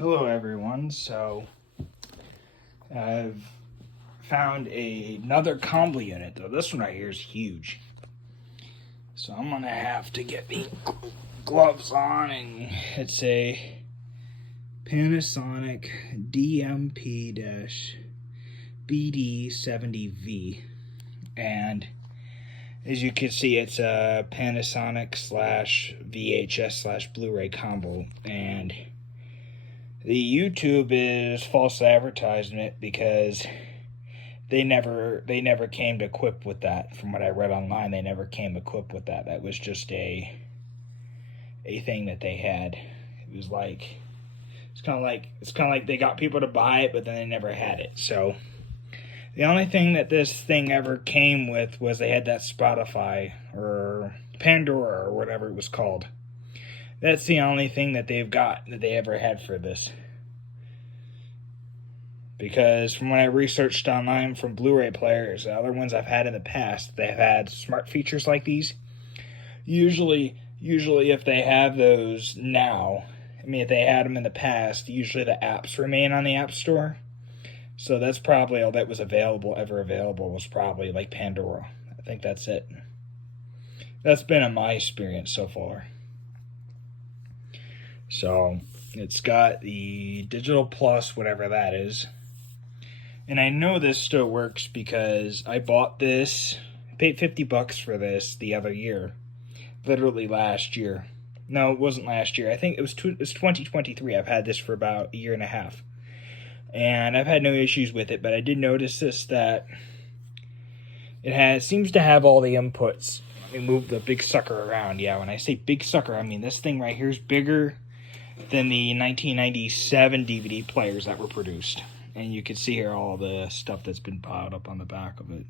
Hello everyone, so I've found another combo unit, though this one right here is huge. So I'm going to have to get the gloves on, and it's a Panasonic DMP-BD70V. And as you can see, it's a Panasonic /VHS /Blu-ray combo, and the YouTube is false advertisement because they never came equipped with that. From what I read online, they never came equipped with that. That was just a thing that they had. It was like it's kind of like they got people to buy it, but then they never had it. So the only thing that this thing ever came with was they had that Spotify or Pandora or whatever it was called. That's the only thing that they've got that they ever had for this. Because from what I researched online from Blu-ray players, the other ones I've had in the past, they've had smart features like these. Usually if they have those now, if they had them in the past, usually the apps remain on the App Store. So that's probably all that was ever available was probably like Pandora. I think that's it. That's been in my experience so far. So it's got the Digital Plus, whatever that is. And I know this still works because I bought this, paid $50 for this the other year. Literally last year. No, it wasn't last year. I think it was 2023. I've had this for about a year and a half. And I've had no issues with it, but I did notice this, that it seems to have all the inputs. Let me move the big sucker around. Yeah, when I say big sucker, I mean this thing right here is bigger than the 1997 DVD players that were produced. And you can see here all the stuff that's been piled up on the back of it.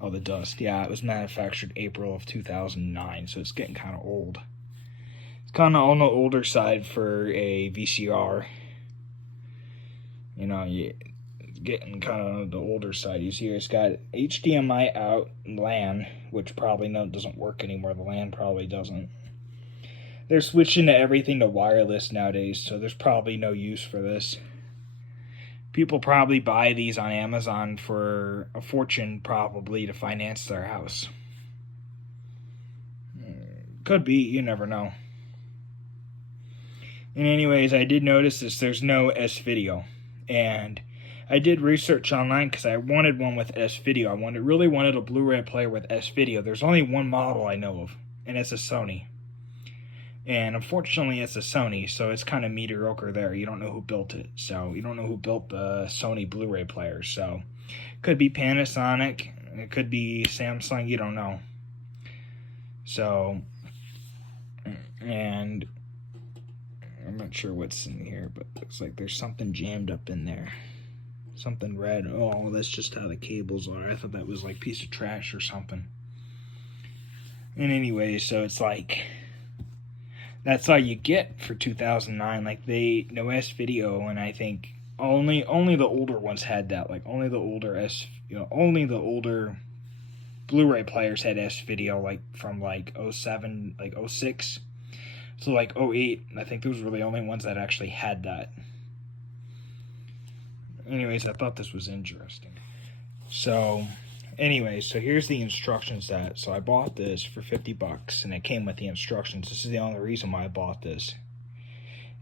All the dust. Yeah, it was manufactured April of 2009, so it's getting kind of old. It's kind of on the older side for a VCR. It's getting kind of the older side. You see here it's got HDMI out, LAN, which probably doesn't work anymore. The LAN probably doesn't. They're switching to everything to wireless nowadays, so there's probably no use for this. People probably buy these on Amazon for a fortune, probably, to finance their house. Could be, you never know. And anyways, I did notice this, there's no S-Video. And I did research online because I wanted one with S-Video. I really wanted a Blu-ray player with S-Video. There's only one model I know of, and it's a Sony. And unfortunately, it's a Sony, so it's kind of mediocre there. You don't know who built it. So you don't know who built the Sony Blu-ray player. So it could be Panasonic. It could be Samsung. You don't know. So, and I'm not sure what's in here, but it looks like there's something jammed up in there. Something red. Oh, that's just how the cables are. I thought that was like a piece of trash or something. And anyway, so it's like, that's all you get for 2009. Like, no S-Video, and I think only the older ones had that. Like, only the older Blu-ray players had S-Video, like from like 07, like 06. So like 08, I think those were the only ones that actually had that. Anyways, I thought this was interesting. So anyways, so here's the instruction set. So I bought this for $50, and it came with the instructions. This is the only reason why I bought this.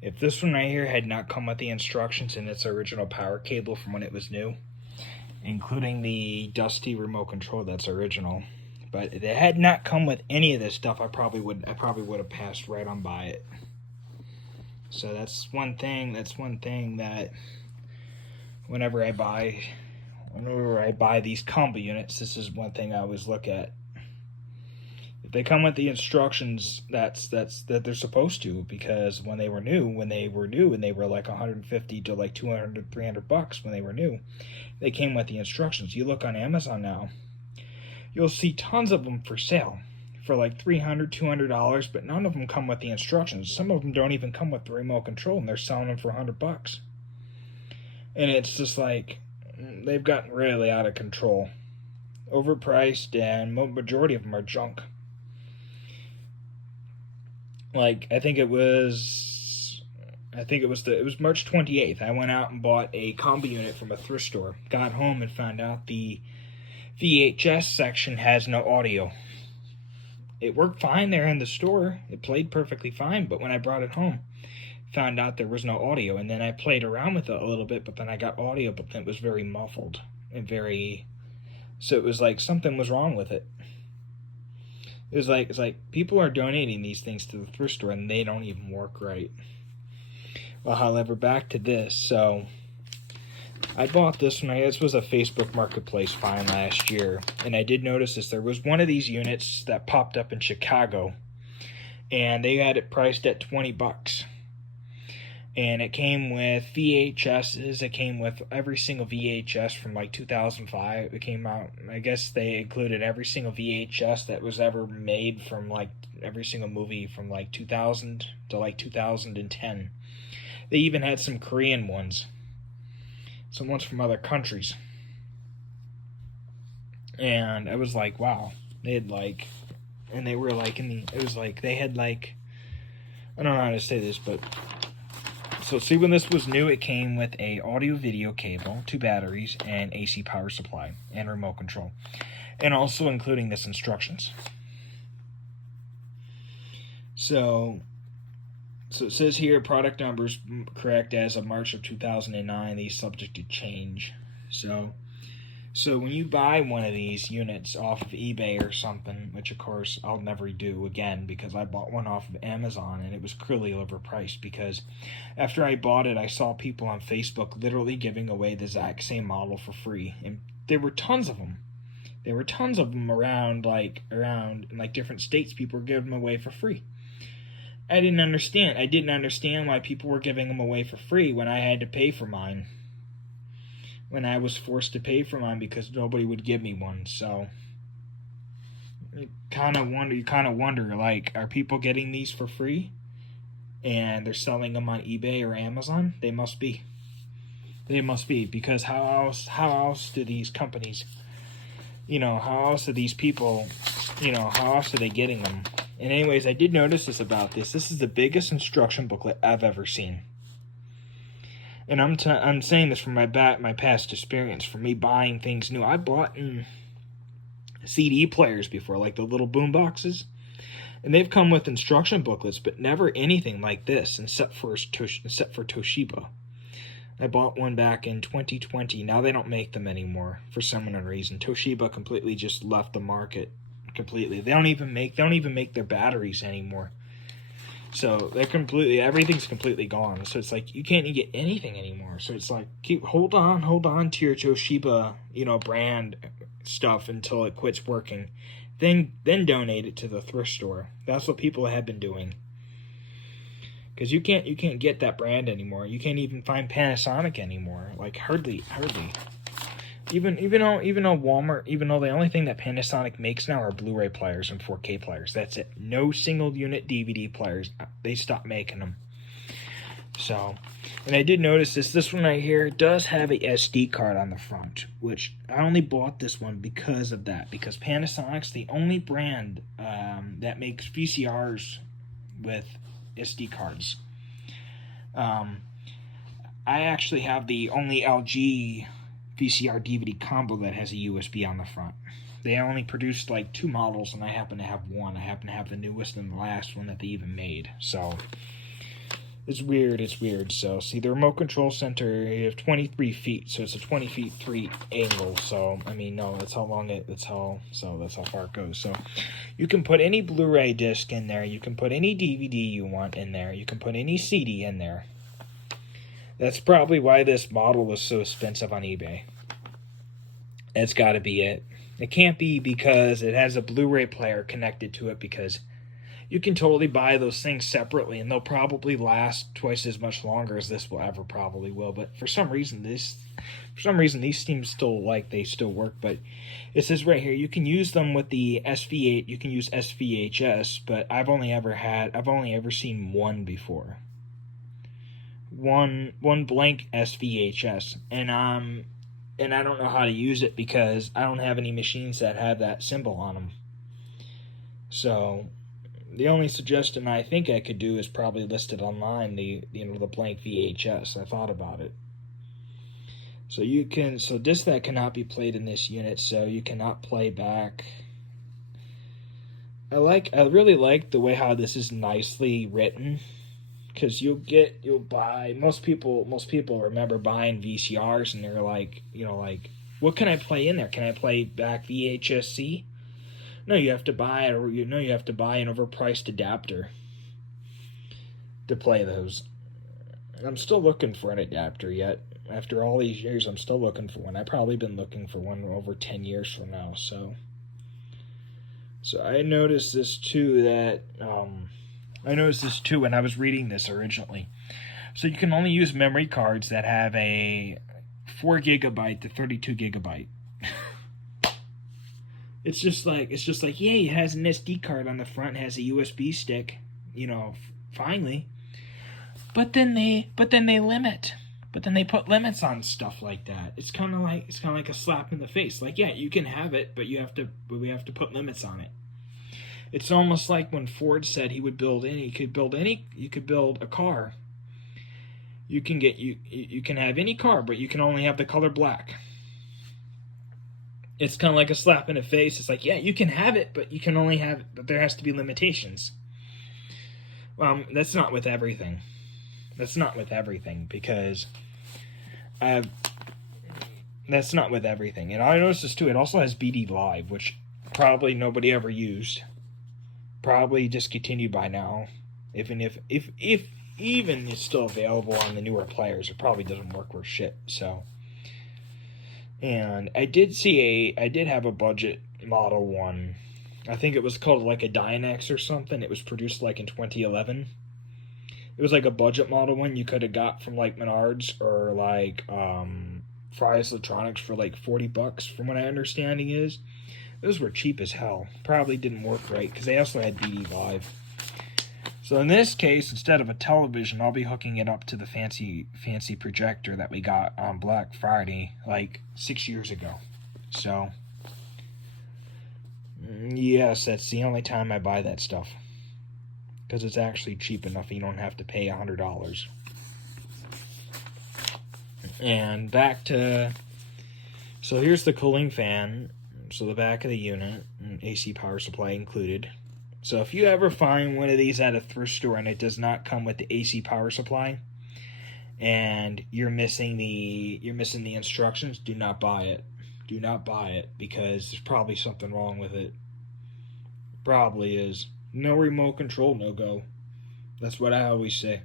If this one right here had not come with the instructions and its original power cable from when it was new, including the dusty remote control that's original, but if it had not come with any of this stuff, I probably would have passed right on by it. So that's one thing that whenever I buy these combo units, this is one thing I always look at. If they come with the instructions, that they're supposed to, because when they were new, and they were like $150 to like $200 to $300 when they were new, they came with the instructions. You look on Amazon now, you'll see tons of them for sale for like $300, $200, but none of them come with the instructions. Some of them don't even come with the remote control, and they're selling them for $100. And it's just like, they've gotten really out of control. Overpriced, and majority of them are junk. Like, I think it was I think it was March 28th. I went out and bought a combo unit from a thrift store. Got home and found out the VHS section has no audio. It worked fine there in the store. It played perfectly fine, but when I brought it home, found out there was no audio. And then I played around with it a little bit, but then I got audio, but then it was very muffled and so it was like something was wrong with it. It's like people are donating these things to the thrift store and they don't even work right. Well, however, back to this. So I bought this one. This was a Facebook Marketplace find last year, and I did notice this. There was one of these units that popped up in Chicago, and they had it priced at $20. And it came with VHSs. It came with every single VHS from like 2005. It came out. I guess they included every single VHS that was ever made from like every single movie from like 2000 to like 2010. They even had some Korean ones. Some ones from other countries. And I was like, wow. They had like, and they were like it was like, they had like, I don't know how to say this, but so see, when this was new, it came with a audio video cable, 2 batteries, and AC power supply, and remote control. And also including this instructions. So it says here, product numbers correct as of March of 2009, these subject to change. So when you buy one of these units off of eBay or something, which of course I'll never do again because I bought one off of Amazon and it was clearly overpriced, because after I bought it, I saw people on Facebook literally giving away the exact same model for free. And there were tons of them. There were tons of them around in different states. People were giving them away for free. I didn't understand. I didn't understand why people were giving them away for free when I had to pay for mine. When I was forced to pay for mine because nobody would give me one. So you kind of wonder, like, are people getting these for free and they're selling them on eBay or Amazon? They must be. They must be, because how else do these companies, how else are these people, how else are they getting them? And anyways, I did notice this about this. This is the biggest instruction booklet I've ever seen. And I'm saying this from my past experience, from me buying things new. I bought CD players before, like the little boom boxes, and they've come with instruction booklets, but never anything like this, except for Toshiba. I bought one back in 2020. Now they don't make them anymore for some unknown reason. Toshiba completely just left the market completely. They don't even make their batteries anymore. So everything's completely gone. So it's like you can't even get anything anymore. So it's like hold on to your Toshiba, brand stuff until it quits working. Then donate it to the thrift store. That's what people have been doing. Because you can't get that brand anymore. You can't even find Panasonic anymore. Like hardly. Even though Walmart, even though the only thing that Panasonic makes now are Blu-ray players and 4K players. That's it. No single unit DVD players. They stopped making them. So, and I did notice this one right here does have a SD card on the front, which I only bought this one because of that. Because Panasonic's the only brand that makes VCRs with SD cards. I actually have the only LG VCR DVD combo that has a USB on the front. They only produced like 2 models, and I happen to have one. I happen to have the newest and the last one that they even made. So it's weird. So see, the remote control center, you have 23 feet, so it's a 20 feet 3 angle. So that's how far it goes. So you can put any Blu-ray disc in there. You can put any DVD you want in there. You can put any CD in there. That's probably why this model was so expensive on eBay. That's got to be it. It can't be because it has a Blu-ray player connected to it, because you can totally buy those things separately and they'll probably last twice as much longer as this will ever probably will. But for some reason these seem still like they still work. But it says right here, you can use them with the SV8. You can use SVHS, but I've only ever seen one before. One blank SVHS, and I don't know how to use it because I don't have any machines that have that symbol on them. So The only suggestion I think I could do is probably list it online, the blank VHS. I thought about it. So discs that cannot be played in this unit, so you cannot play back. I really like the way how this is nicely written, because most people remember buying VCRs and they're like, what can I play in there? Can I play back VHS-C? No, you have to buy an overpriced adapter to play those. I'm still looking for an adapter yet. After all these years, I'm still looking for one. I've probably been looking for one over 10 years from now. So I noticed this too when I was reading this originally. So you can only use memory cards that have a 4 gigabyte to 32 gigabyte. It's just like, yeah, it has an SD card on the front, has a USB stick, finally. But then they put limits on stuff like that. It's kind of like a slap in the face. Like, yeah, you can have it, but we have to put limits on it. It's almost like when Ford said you could build a car. You can have any car, but you can only have the color black. It's kind of like a slap in the face. It's like, yeah, you can have it, but but there has to be limitations. That's not with everything. That's not with everything, because that's not with everything. And I noticed this too. It also has BD Live, which probably nobody ever used. Probably discontinued by now. If even it's still available on the newer players, it probably doesn't work worth shit. So. And I did have a budget model one. I think it was called like a Dynex or something. It was produced like in 2011. It was like a budget model one you could have got from like Menards or like Fry's Electronics for like $40, from what my understanding is. Those were cheap as hell. Probably didn't work right, because they also had BD Live. So in this case, instead of a television, I'll be hooking it up to the fancy projector that we got on Black Friday like 6 years ago. So, yes, that's the only time I buy that stuff. Because it's actually cheap enough you don't have to pay $100. And back to... So here's the cooling fan. So the back of the unit, AC power supply included. So if you ever find one of these at a thrift store and it does not come with the AC power supply, and you're missing the instructions, do not buy it. Do not buy it, because there's probably something wrong with it. Probably is. No remote control, no go. That's what I always say.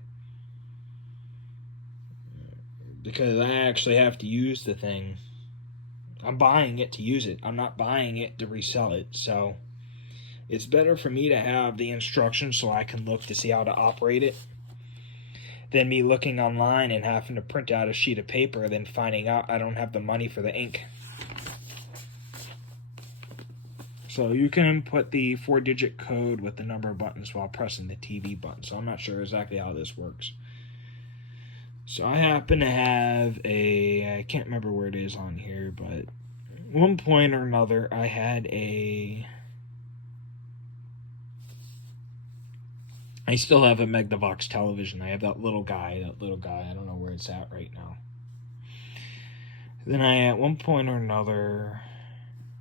Because I actually have to use the thing. I'm buying it to use it. I'm not buying it to resell it, so... It's better for me to have the instructions so I can look to see how to operate it than me looking online and having to print out a sheet of paper and then finding out I don't have the money for the ink. So you can input the 4-digit code with the number of buttons while pressing the TV button. So I'm not sure exactly how this works. So I happen to have I can't remember where it is on here, but at one point or another I had I still have a Magnavox television. I have that little guy. I don't know where it's at right now. Then at one point or another,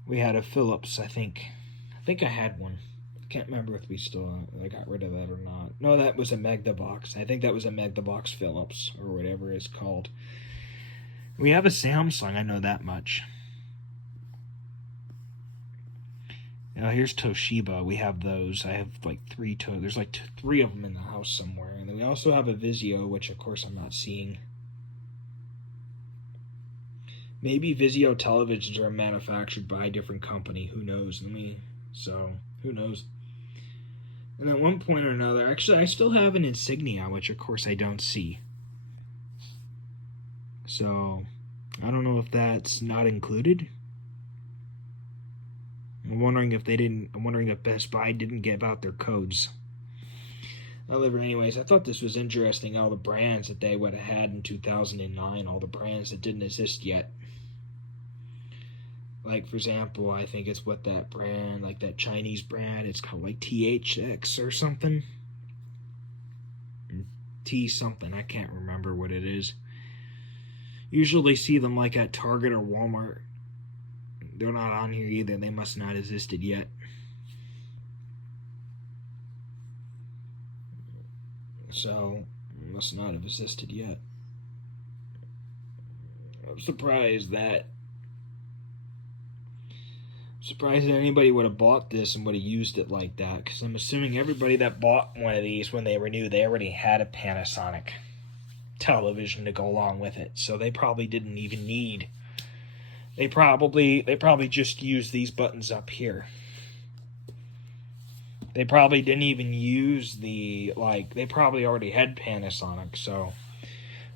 we had a Philips, I think. I had one. I can't remember if I got rid of that or not. No, that was a Magnavox. I think that was a Magnavox Philips, or whatever it's called. We have a Samsung, I know that much. Now here's Toshiba. We have those. I have like there's like 3 of them in the house somewhere. And then we also have a Vizio, which of course I'm not seeing. Maybe Vizio televisions are manufactured by a different company. Who knows? Who knows? And at one point or another, actually, I still have an Insignia, which of course I don't see. So, I don't know if that's not included. I'm wondering if Best Buy didn't give out their codes. However, anyways, I thought this was interesting, all the brands that they would have had in 2009, all the brands that didn't exist yet. Like, for example, I think it's what that brand, like that Chinese brand, it's called like THX or something. T something, I can't remember what it is. Usually see them like at Target or Walmart. They're not on here either. They must not have existed yet. So, must not have existed yet. I'm surprised that anybody would have bought this and would have used it like that, because I'm assuming everybody that bought one of these when they were new, they already had a Panasonic television to go along with it, so they probably didn't even need. They probably just used these buttons up here. They probably didn't even use the, like, they probably already had Panasonic, so.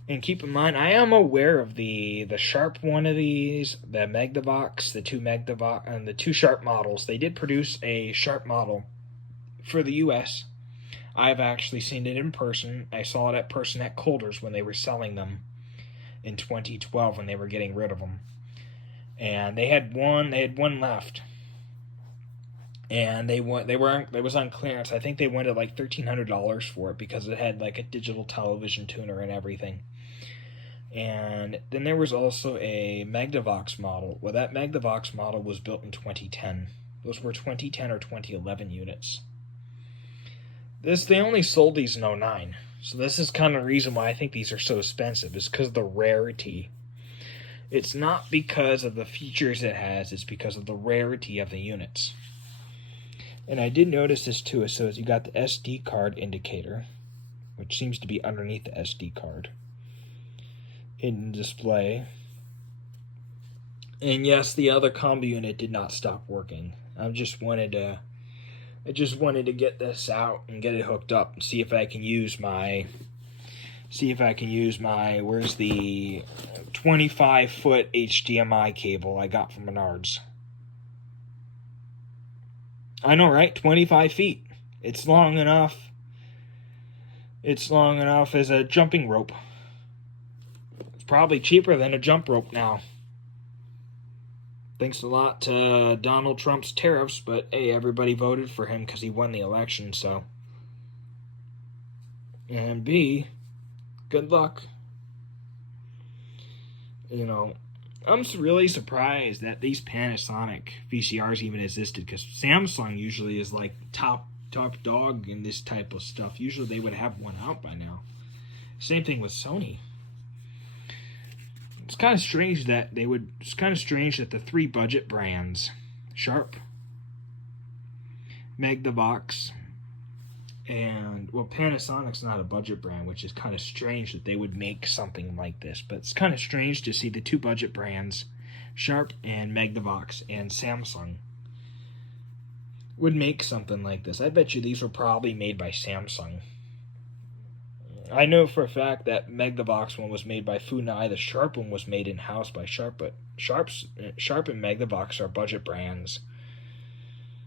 And keep in mind, I am aware of the Sharp one of these, the Magnavox, the two Magnavox, and the two Sharp models. They did produce a Sharp model for the U.S. I've actually seen it in person. I saw it at Colders when they were selling them in 2012 when they were getting rid of them. And they had one left. And they was on clearance. I think they went at like $1,300 for it because it had like a digital television tuner and everything. And then there was also a Magnavox model. Well, that Magnavox model was built in 2010. Those were 2010 or 2011 units. They only sold these in 2009. So this is kind of the reason why I think these are so expensive, is because of the rarity. It's not because of the features it has, it's because of the rarity of the units. And I did notice this too. So you got the SD card indicator, which seems to be underneath the SD card in display. And yes, the other combo unit did not stop working. I just wanted to get this out and get it hooked up and see if I can use my where's the 25-foot HDMI cable I got from Menards. I know, right? 25 feet. It's long enough. It's long enough as a jumping rope. It's probably cheaper than a jump rope now. Thanks a lot to Donald Trump's tariffs, but hey, everybody voted for him because he won the election, so. And B, good luck. You know, I'm really surprised that these Panasonic VCRs even existed, because Samsung usually is like top dog in this type of stuff. Usually they would have one out by now. Same thing with Sony. It's kind of strange that the three budget brands, Sharp, Magnavox, and, well, Panasonic's not a budget brand, which is kind of strange that they would make something like this. But it's kind of strange to see the two budget brands, Sharp and Magnavox and Samsung, would make something like this. I bet you these were probably made by Samsung. I know for a fact that Magnavox one was made by Funai. The Sharp one was made in-house by Sharp, but Sharp and Magnavox are budget brands.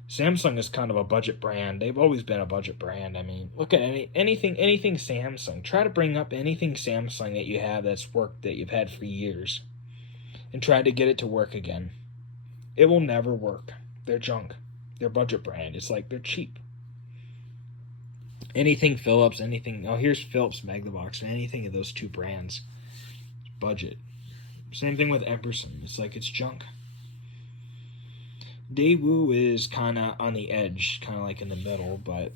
Samsung is kind of a budget brand. They've always been a budget brand. I mean, look at anything Samsung. Try to bring up anything Samsung that you have that's worked, that you've had for years, and try to get it to work again. It will never work. They're junk. They're budget brand. It's like they're cheap. Anything Philips, here's Philips, Magnavox, anything of those two brands, it's budget. Same thing with Epperson. It's like it's junk. Daewoo is kind of on the edge, kind of like in the middle, but.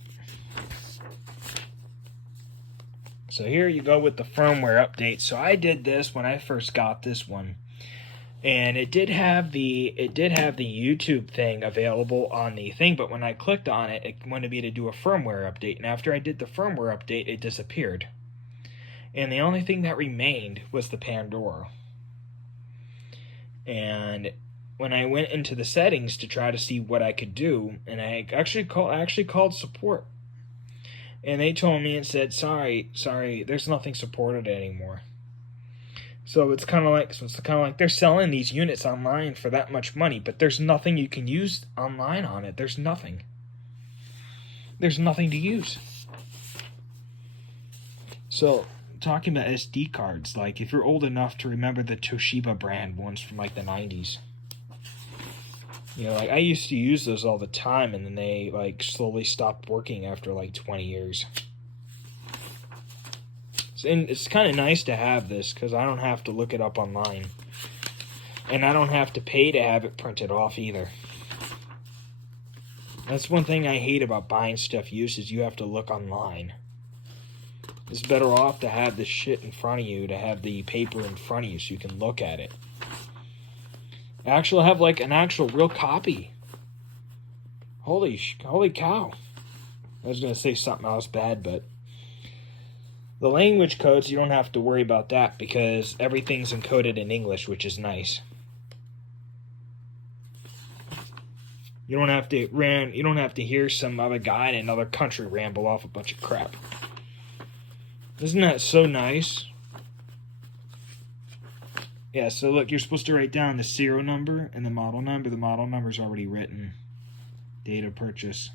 So here you go with the firmware update. So I did this when I first got this one, and it did have the YouTube thing available on the thing, but when I clicked on it, it wanted me to do a firmware update, and after I did the firmware update, it disappeared. And the only thing that remained was the Pandora. And when I went into the settings to try to see what I could do, and I actually called support, and they told me and said, sorry, there's nothing supported anymore. So it's kind of like they're selling these units online for that much money, but there's nothing you can use online on it. There's nothing to use. So talking about SD cards, like if you're old enough to remember the Toshiba brand ones from like the 90s, You know, like I used to use those all the time, and then they like slowly stopped working after like 20 years. And it's kind of nice to have this because I don't have to look it up online. And I don't have to pay to have it printed off either. That's one thing I hate about buying stuff used is you have to look online. It's better off to have this shit in front of you, to have the paper in front of you so you can look at it. Actually have like an actual real copy. Holy cow. I was going to say something else bad, but the language codes, you don't have to worry about that because everything's encoded in English, which is nice. You don't have to hear some other guy in another country ramble off a bunch of crap. Isn't that so nice? Yeah, so look, you're supposed to write down the serial number and the model number. The model number's already written. Date of purchase.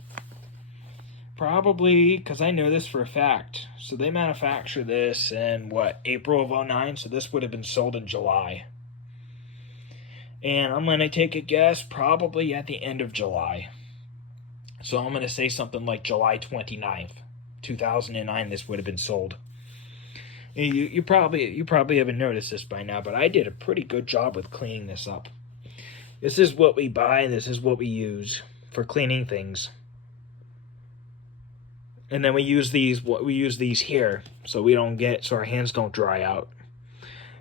Probably, because I know this for a fact. So they manufacture this in, April of 2009? So this would have been sold in July. And I'm going to take a guess, probably at the end of July. So I'm going to say something like July 29th, 2009, this would have been sold. You probably haven't noticed this by now, but I did a pretty good job with cleaning this up. This is what we buy, and this is what we use for cleaning things. And then we use these here, so our hands don't dry out.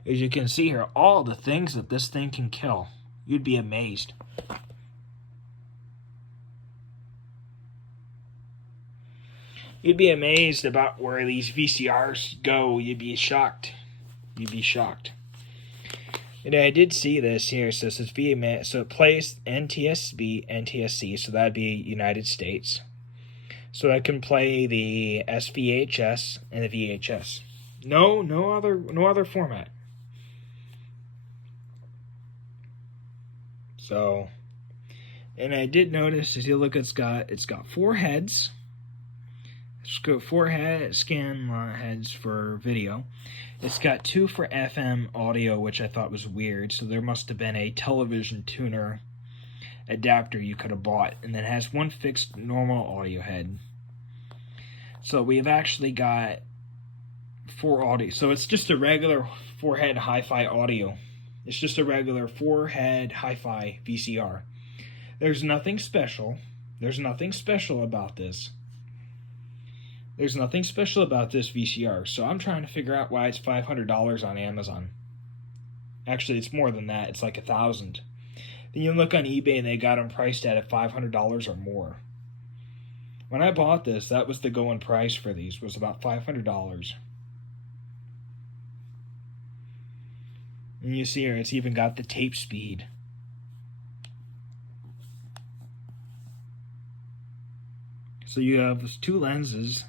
As you can see here, all the things that this thing can kill. You'd be amazed. You'd be amazed about where these VCRs go. You'd be shocked. And I did see this here. So this is VMA. So it plays NTSB, NTSC. So that'd be United States. So I can play the SVHS and the VHS. No other format. So, and I did notice, as you look, it's got 4 heads. It's got 4 scan heads for video. It's got 2 for FM audio, which I thought was weird. So there must have been a television tuner adapter you could have bought. And then it has 1 fixed normal audio head. So we've actually got 4 audio. So it's just a regular 4-head hi-fi audio. It's just a regular 4-head hi-fi VCR. There's nothing special. There's nothing special about this. There's nothing special about this VCR. So I'm trying to figure out why it's $500 on Amazon. Actually, it's more than that. It's like $1,000. Then you look on eBay and they got them priced at $500 or more. When I bought this, that was the going price for these, was about $500. And you see here, it's even got the tape speed. So you have those 2 lenses.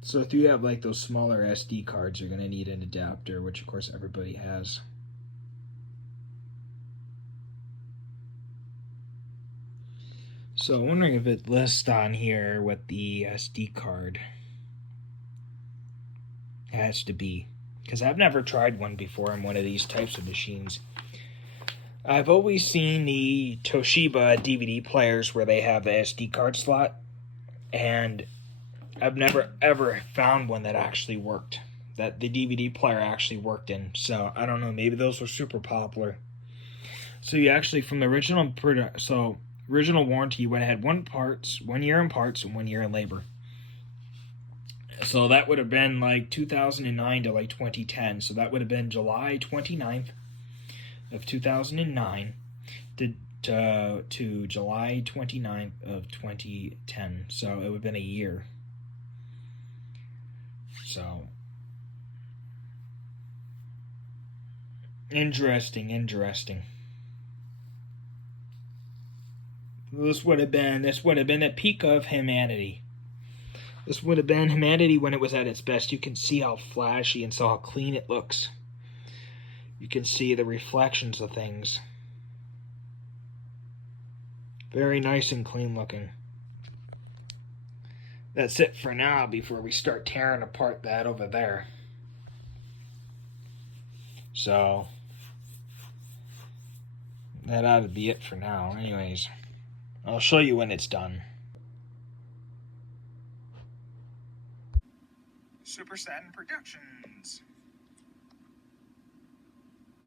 So if you have like those smaller SD cards, you're going to need an adapter, which of course everybody has. So I'm wondering if it lists on here what the SD card has to be. Because I've never tried one before on one of these types of machines. I've always seen the Toshiba DVD players where they have the SD card slot. And I've never ever found one that actually worked. That the DVD player actually worked in. So I don't know, maybe those were super popular. So you actually, from the original warranty, you would have had 1 year in parts and 1 year in labor. So that would have been like 2009 to like 2010. So that would have been July 29th of 2009 to July 29th of 2010. So it would have been a year. So interesting. This would have been the peak of humanity. This would have been humanity when it was at its best. You can see how flashy and so how clean it looks. You can see the reflections of things. Very nice and clean looking. That's it for now before we start tearing apart that over there. So, that ought to be it for now. Anyways, I'll show you when it's done. Super Satin Productions.